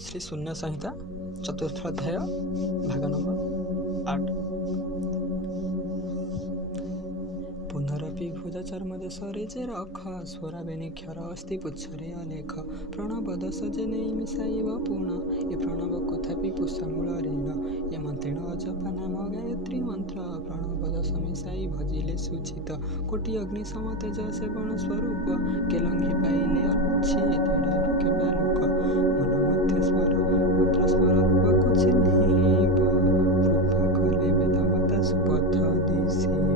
श्री शून्य संहिता चतुर्थ अध्याय भाग नंबर 8। पुनरपि भुजचर्मदेशरे जे रख स्वरावेनिक्षर अस्ति पुच्छरे अलेख प्रणवदश जे नेई मिसाइब पुण ए प्रणव कथापि पुष्पमूल ऋण ए मंत्रिण अजपा नाम गायत्री मंत्र प्रणवदश मिसाई भजिले सुचित कोटि अग्नि समतेज सेवण स्वरूप केलंघी पाइले अच्छी तेड़े केबा लोक मन मध्य स्वर मंत्र स्वर रूप चिन्हिब कृपा कले वेदमाता सुपथ दिशिब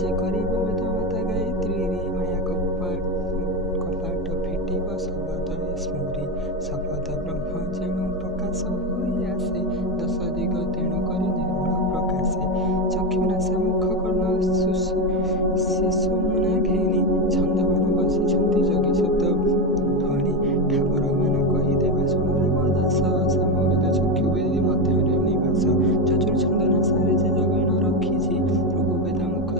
जे करिब वेदमाता गायत्री रे माया कपाट फिटिब शब्द स्मृति शपथ ब्रह्म जेणु प्रकाश होई आसे दश दिग तेणु करि निर्मल प्रकाशे चक्षुनाशा मुख कर्ण शिशुमुना घेनी छंदमान बसिछन्ति जोगी शब्द ध्वनि ठाकुर मान कहिदेबा शुणरे मदास सामवेद चक्षु वेदी मध्यरे निवास चतुर छंदनाशारे जे जगण रखिछि प्रभु वेद मुख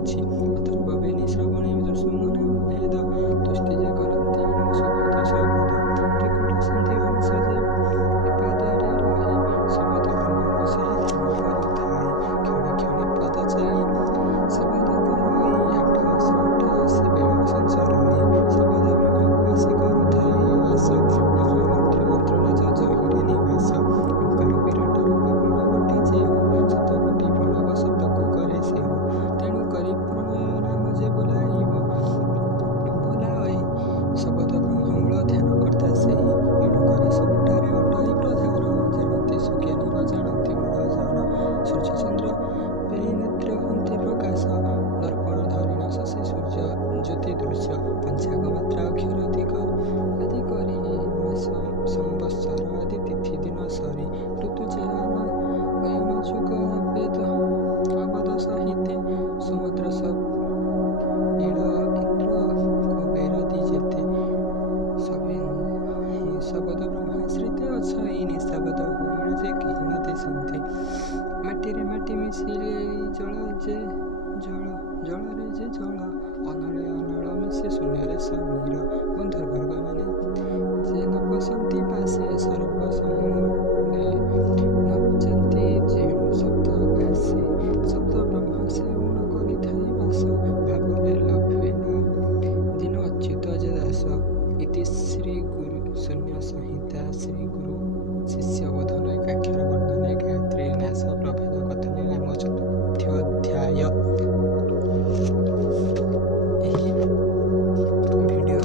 अछि अथर्ववेणी श्रवणे सुमना वेद तुष्टि जे करन्ति सुभद शब्द त्रिकुट सन्धि हंस जे विपदरे रहि शब्द ब्रह्म से करुथाय क्षणे क्षणे पद चाहि शब्द करई आठ श्रोता से बेल संसारई शब्द ब्रह्म वासी करुथाय वास मंत्र मंत्र राज जहिरे निवास ओंकार विराट रूप प्रणवटी जे शतकोटि प्रणव शब्द को करे से शब्द ब्रह्ममूल ध्यान करता से एणुकरी सबुठारे अटई प्रधान जानती सुज्ञानी न जानती मूल जान सूर्य चंद्र पेनेत्र हंति प्रकाश दर्पण धरिण शशि सूर्य ज्योति दृश्य पंचाग मात्रा अक्षर दिग आदि करी संवत्सर आदि तिथि दिन सरी ऋतुजान अयन जुग वेद अवध सहिते समुद्र सब शब्द ब्रह्माश्रित अच्छी निशब्द हरिण जे कहीनते शांति माटी रे माटी मिशिले जल जे जल जल रे जे जल अनळे अनळ मिशे शून्य रे समीर गंधर्व माने जे न बसंती पासे सर्व समूले नचंती जेणु शब्द भासे शब्द ब्रह्म से उण करि थाई वास भावरे लभे ना दिन अच्युत जे दास इति श्री गुरु शून्य संहिता श्री गुरु शिष्य बोधन एकाक्षर वर्णने गायत्री न्यास प्रभेद कथने नाम चतुर्थ अध्याय। भिडियो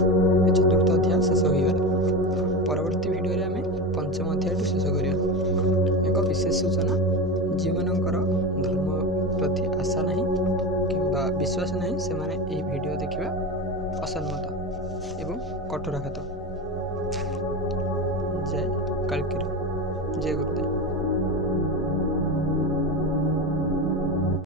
चतुर्थ अध्याय शेष होगला। परवर्ती भिडियो आम पंचम अध्याय शेष करिया। एक विशेष सूचना जो मानकर धर्म प्रति आशा नहीं कि विश्वास नहीं से माने यह भिडियो देखा असम्मत एवं कठोराघात। जय कालकीर जय गुरुदेव।